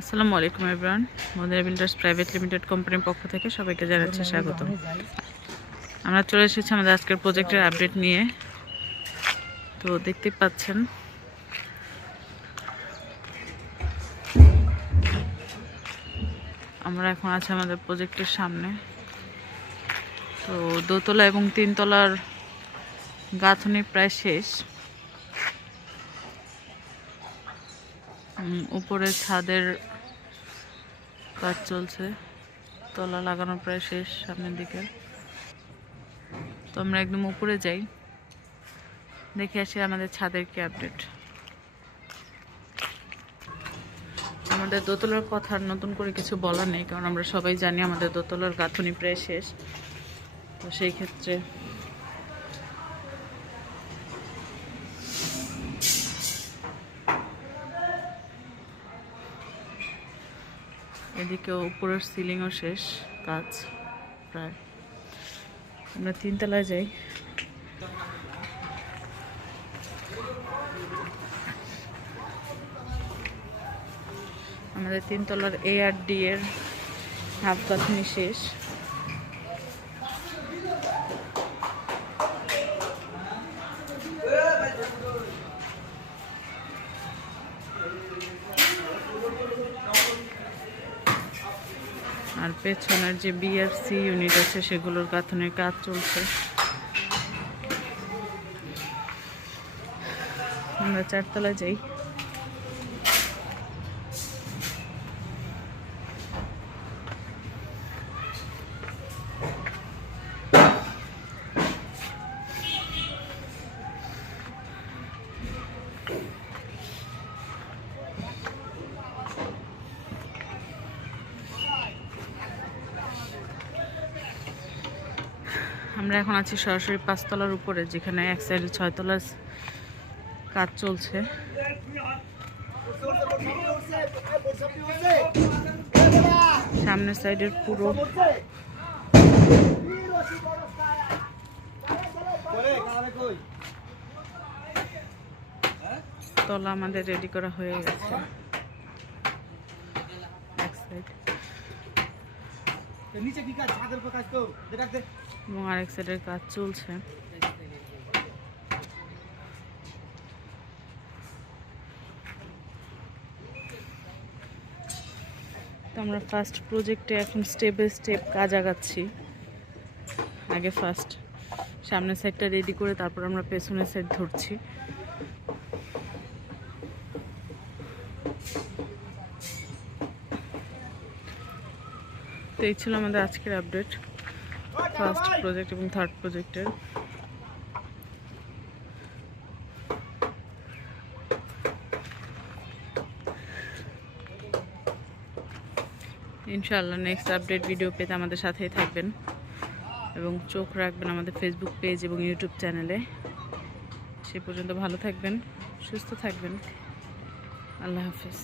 আসসালামু আলাইকুম everyone Madina builders private limited কোম্পানির পক্ষ থেকে সবাইকে জানাচ্ছি স্বাগত আমরা চলে এসেছি আমাদের আজকের প্রজেক্টের আপডেট নিয়ে। তো দেখতে পাচ্ছেন, আমরা এখন আছি আমাদের প্রজেক্টের সামনে। তো দোতলা এবং তিনতলার গাঁথনি প্রায় শেষ। উপরে ছাদের কাজ চলছে। তলা লাগানো প্রায় শেষ সামনের দিকে। তো আমরা একদম উপরে যাই। দেখে আসি আমাদের ছাদের কি আপডেট আমাদের দোতলার কথা নতুন করে কিছু বলার নেই, কারণ আমরা সবাই জানি আমাদের দোতলার গাঁথনি প্রায় শেষ। তো সেই ক্ষেত্রে এদিকে উপরের সিলিংও শেষ, কাজ প্রায়। আমরা তিনতলায় যাই। আমাদের তিনতলার এ আর ডি এর হাফ গাঁথনি শেষ। আর পেছনের যে বিএফসি ইউনিট আছে সেগুলোর গাঁথনের কাজ চলছে। আমরা চারতলা যাই। আমরা এখন আছি সরাসরি পাঁচতলার উপরে, যেখানে এক সাইডে ছয়তলার কাজ চলছে। সামনের সাইডের পুরো তলা আমাদের রেডি করা হয়ে গেছে। নিচে কি কাজ? ছাদের কাজ তো। দেখাতে এবং আরেক সাইডের কাজ চলছে। তো আমরা ফার্স্ট প্রজেক্টে এখন স্টেপ বাই স্টেপ কাজ আগাচ্ছি। আগে ফার্স্ট সামনের সাইডটা রেডি করে তারপর আমরা পেছনের সাইড ধরছি। তো এই ছিল আমাদের আজকের আপডেট ফার্স্ট প্রজেক্ট এবং থার্ড প্রজেক্টের ইনশাআল্লাহ নেক্সট আপডেট ভিডিও পেতে আমাদের সাথেই থাকবেন এবং চোখ রাখবেন আমাদের ফেসবুক পেজ এবং ইউটিউব চ্যানেলে সে পর্যন্ত ভালো থাকবেন, সুস্থ থাকবেন। আল্লাহ হাফিজ।